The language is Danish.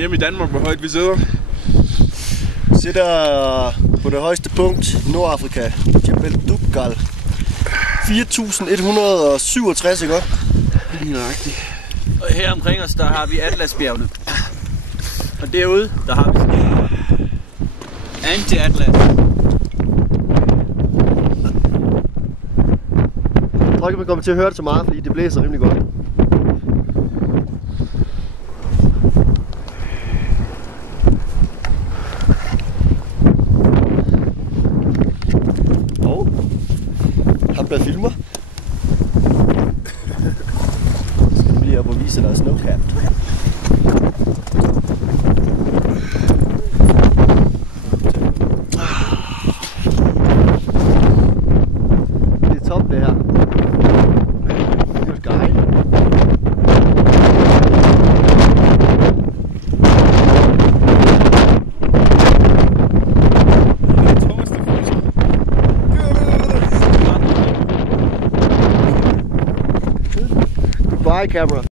hjemme i Danmark, hvor højt vi sidder. Vi sidder på det højeste punkt i Nordafrika, Jebel Dubgal. 4.167, ikke? Lige nøjagtigt. Og her omkring os, der har vi Atlasbjergene. Og derude, der har vi Anti-Atlas. Jeg tror ikke, man kommer til at høre det så meget, fordi det blæser rimelig godt. Han bliver filmer. Skal du lige op og vise dig snowcapped. Det er top det her. Det er jo skøjt. Bye camera.